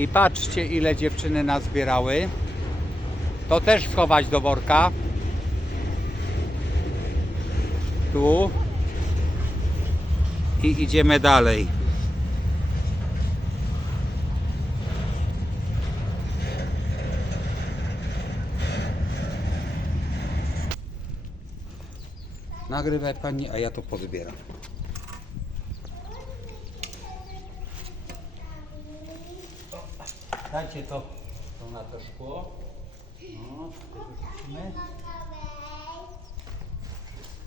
I patrzcie ile dziewczyny nazbierały. To też schować do worka. Tu. I idziemy dalej. Nagrywaj pani, a ja to pozbieram. Dajcie to, to na to szkło. No, wyrzucimy.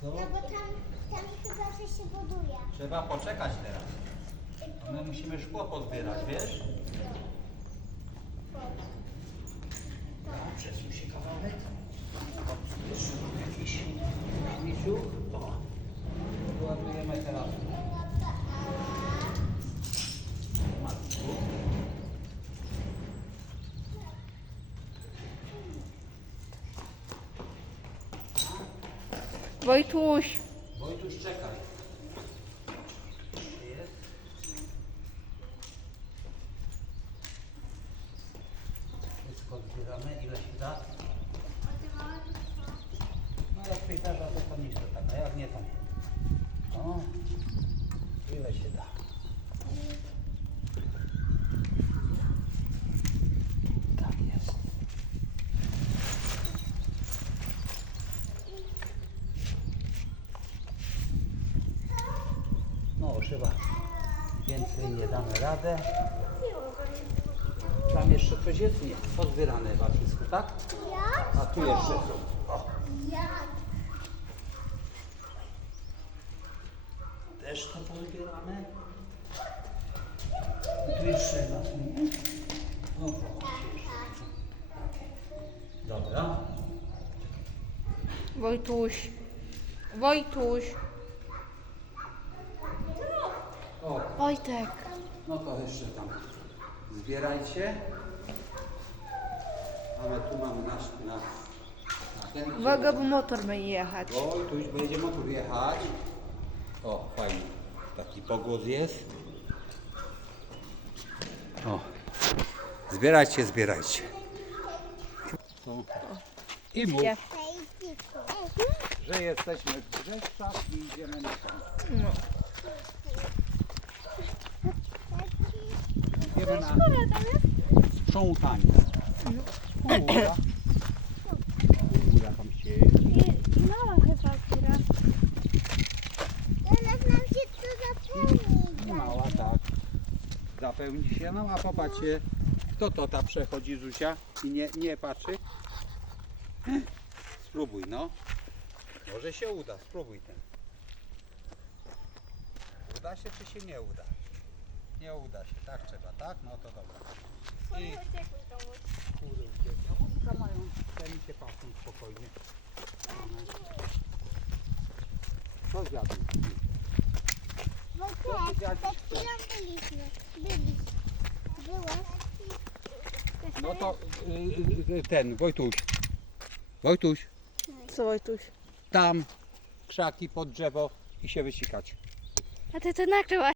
No bo tam, tam chyba się buduje. Trzeba poczekać teraz. My musimy szkło pozbierać, wiesz? Przesuń się kawałek. O, jeszcze mam jakiś misiu. O, ładujemy teraz. Matku. Wojtuś, Wojtuś, czekaj. Wszystko zbieramy, ile się da. No jak pejzaża to to nic to tak, a jak nie to nie. O, ile się da. Tak jest. No chyba więcej nie damy radę. Tam jeszcze coś jest? Nie. Pozbierane chyba wszystko, tak? A tu jeszcze są. O, też to pozbierane. Tu jeszcze jeszcze. Dobra. Wojtuś, Wojtuś. O, Wojtek. no to jeszcze tam zbierajcie. A my tu mamy nasz, na, na ten. Uwaga, bo motor będzie jechać. Oj, tu już będzie motor jechać. O, fajnie. Taki pogłos jest. O. Zbierajcie, zbierajcie. O. I mów, że jesteśmy w Brzeszczach i idziemy na tam. No. Idziemy na sprzątanie. Skóra tam siedzi. Mała chyba kura. Teraz nam się tu zapełni. Mała, tak. Zapełni się, no a popatrzcie, kto to ta przechodzi Zuzia i nie, nie patrzy? Spróbuj, no. Może się uda, spróbuj ten. Uda się czy się nie uda? Nie uda się, tak trzeba, tak? No to dobra. I kury uciekną. Wózka mają, te mi się patrzą spokojnie. Co zjadł? Bo tak, przed chwilą byliśmy. Byliśmy. Byłaś. No to y, y, ten, Wojtuś. Wojtuś, Co Wojtuś? tam krzaki pod drzewo i się wysikać. A ty to nagrywasz.